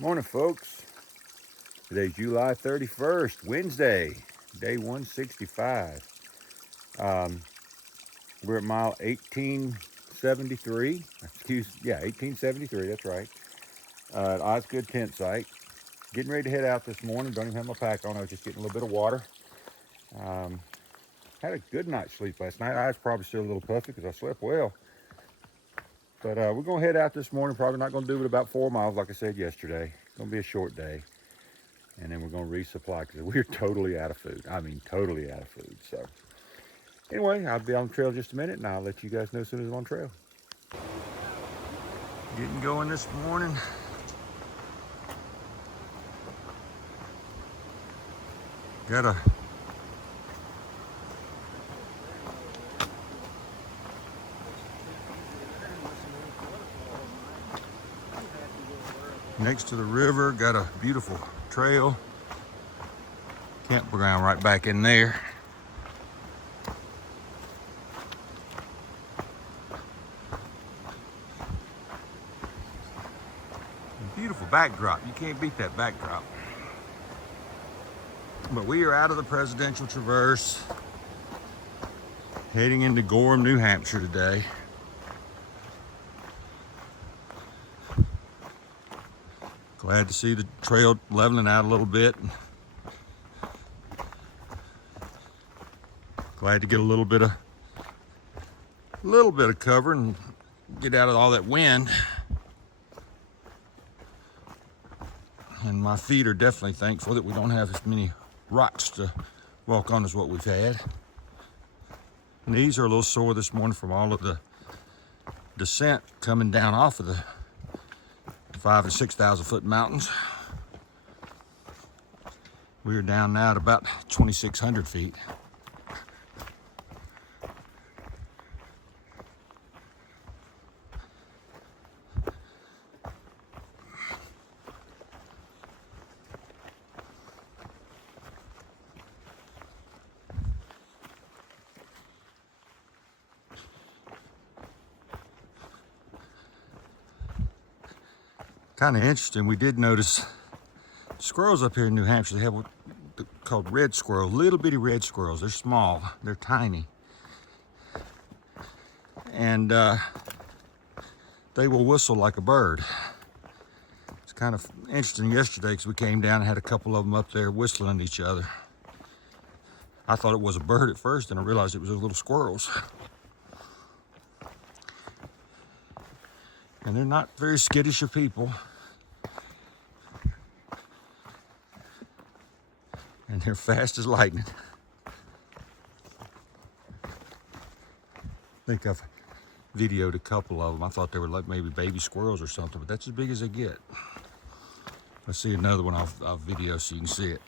Morning, folks. Today's July 31st, Wednesday, day 165. We're at mile 1873. 1873, that's right. At Osgood tent site. Getting ready to head out this morning. Don't even have my pack on. I was just getting a little bit of water. Had a good night's sleep last night. I was probably still a little puffy because I slept well. But we're going to head out this morning. Probably not going to do it about 4 miles like I said yesterday. It's going to be a short day. And then we're going to resupply because we're totally out of food. I mean, totally out of food. So anyway, I'll be on the trail just a minute and I'll let you guys know as soon as I'm on trail. Getting going this morning. Next to the river, got a beautiful trail. Campground right back in there. Beautiful backdrop. You can't beat that backdrop. But we are out of the Presidential Traverse, heading into Gorham, New Hampshire today. Glad to see the trail leveling out a little bit. Glad to get a little bit of cover and get out of all that wind. And my feet are definitely thankful that we don't have as many rocks to walk on as what we've had. Knees are a little sore this morning from all of the descent coming down off of the 5,000 and 6,000 foot mountains. We are down now at about 2,600 feet. Kind of interesting, we did notice squirrels up here in New Hampshire. They have what called red squirrels, little bitty red squirrels. They're small, they're tiny. And they will whistle like a bird. It's kind of interesting yesterday because we came down and had a couple of them up there whistling at each other. I thought it was a bird at first and I realized it was those little squirrels. And they're not very skittish of people. And they're fast as lightning. I think I've videoed a couple of them. I thought they were like maybe baby squirrels or something, but that's as big as they get. Let's see another one I'll video so you can see it.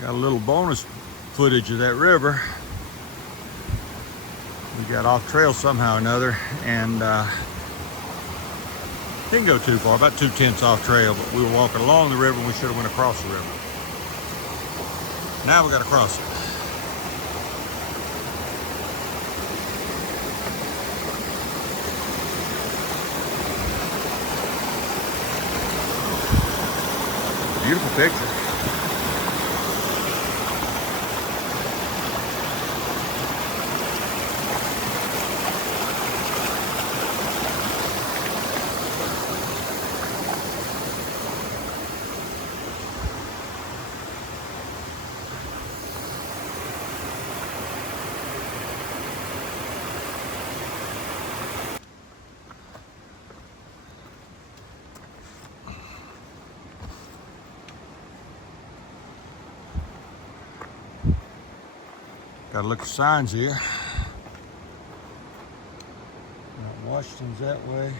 Got a little bonus footage of that river. We got off trail somehow or another and didn't go too far, about 2/10 off trail, but we were walking along the river and we should have went across the river. Now we got to cross it. Beautiful picture. Gotta look at signs here. Washington's that way.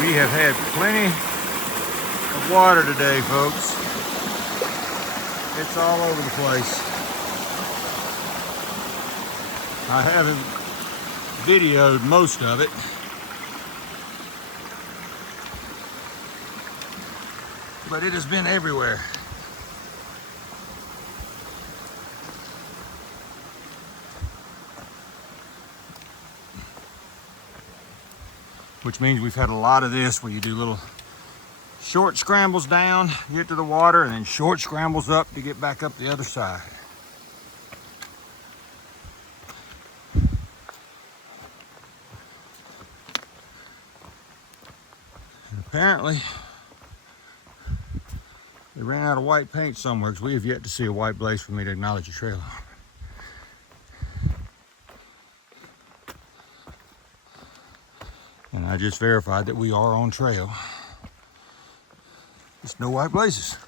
We have had plenty of water today, folks. It's all over the place. I haven't videoed most of it, but it has been everywhere. Which means we've had a lot of this where you do little short scrambles down, get to the water, and then short scrambles up to get back up the other side. And apparently, they ran out of white paint somewhere because we have yet to see a white blaze for me to acknowledge a trail. And I just verified that we are on trail. Just no white blazes.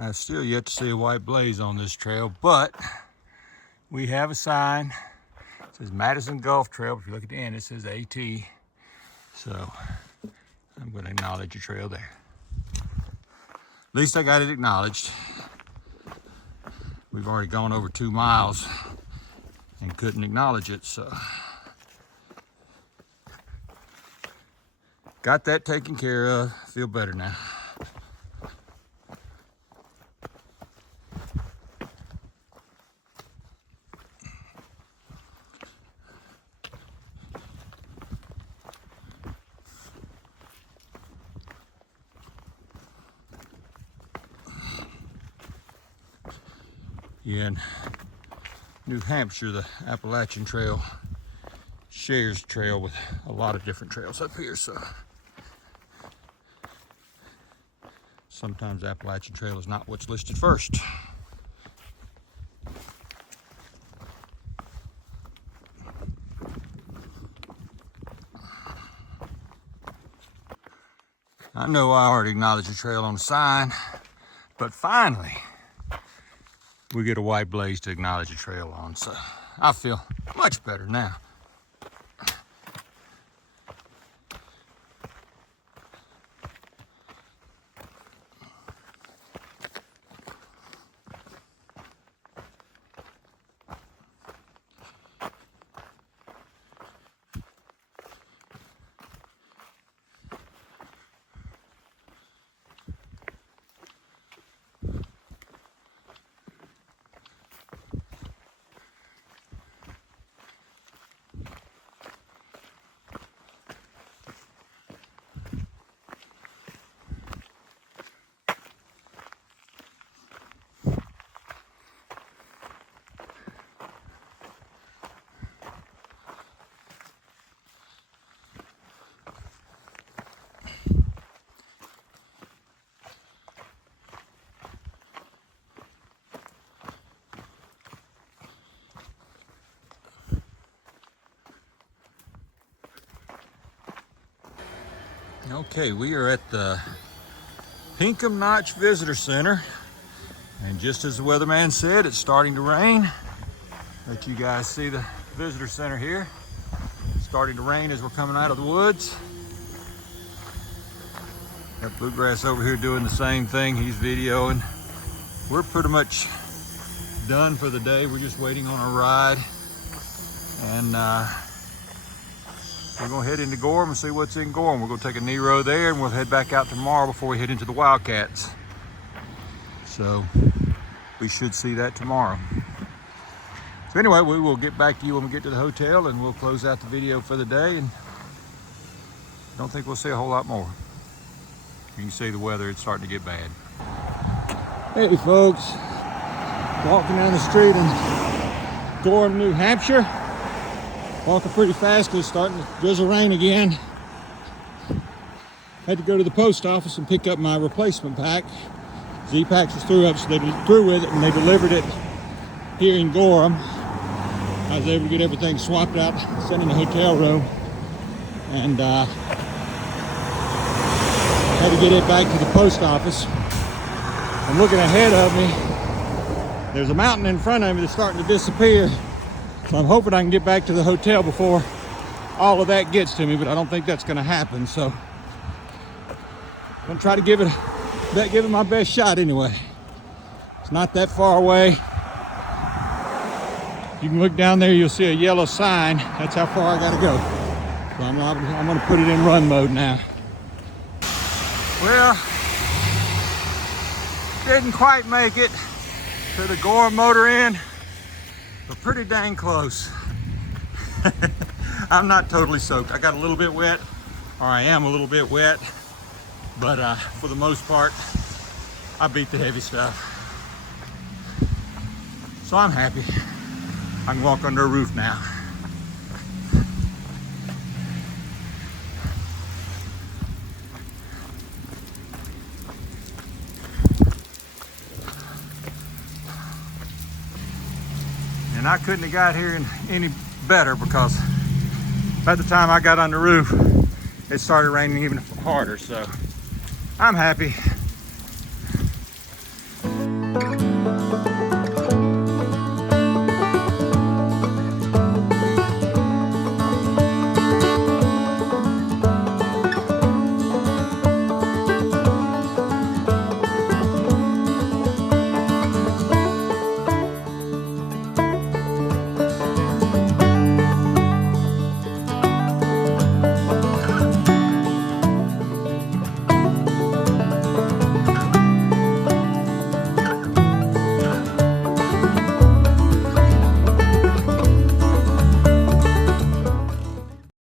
I've still yet to see a white blaze on this trail, but we have a sign. It says Madison Gulf Trail. If you look at the end, it says AT. So I'm going to acknowledge your trail there. At least I got it acknowledged. We've already gone over 2 miles and couldn't acknowledge it, so got that taken care of. Feel better now. Yeah, in New Hampshire, the Appalachian Trail shares trail with a lot of different trails up here, so sometimes the Appalachian Trail is not what's listed first. I know I already acknowledged the trail on the sign, but finally we get a white blaze to acknowledge the trail on, so I feel much better now. Okay, we are at the Pinkham Notch Visitor Center, and just as the weatherman said, it's starting to rain. Let you guys see the visitor center here. It's starting to rain as we're coming out of the woods. Got Bluegrass over here doing the same thing. He's videoing. We're pretty much done for the day. We're just waiting on a ride, and we're gonna head into Gorham and see what's in Gorham. We're gonna take a Nero there, and we'll head back out tomorrow before we head into the Wildcats. So we should see that tomorrow. So anyway, we will get back to you when we get to the hotel, and we'll close out the video for the day. And I don't think we'll see a whole lot more. You can see the weather, it's starting to get bad. Hey folks, walking down the street in Gorham, New Hampshire. Walking pretty fast because it's starting to drizzle rain again. Had to go to the post office and pick up my replacement pack. Z-Packs was through with it, and they delivered it here in Gorham. I was able to get everything swapped out, sent in the hotel room, and had to get it back to the post office. I'm looking ahead of me. There's a mountain in front of me that's starting to disappear. So I'm hoping I can get back to the hotel before all of that gets to me, but I don't think that's gonna happen. So I'm gonna try to give it my best shot anyway. It's not that far away. You can look down there, you'll see a yellow sign. That's how far I gotta go. So I'm gonna put it in run mode now. Well, didn't quite make it to the Gorham Motor Inn, but pretty dang close. I'm not totally soaked. I got a little bit wet, or I am a little bit wet, but for the most part, I beat the heavy stuff. So I'm happy. I can walk under a roof now. And I couldn't have got here any better, because by the time I got on the roof, it started raining even harder. So I'm happy.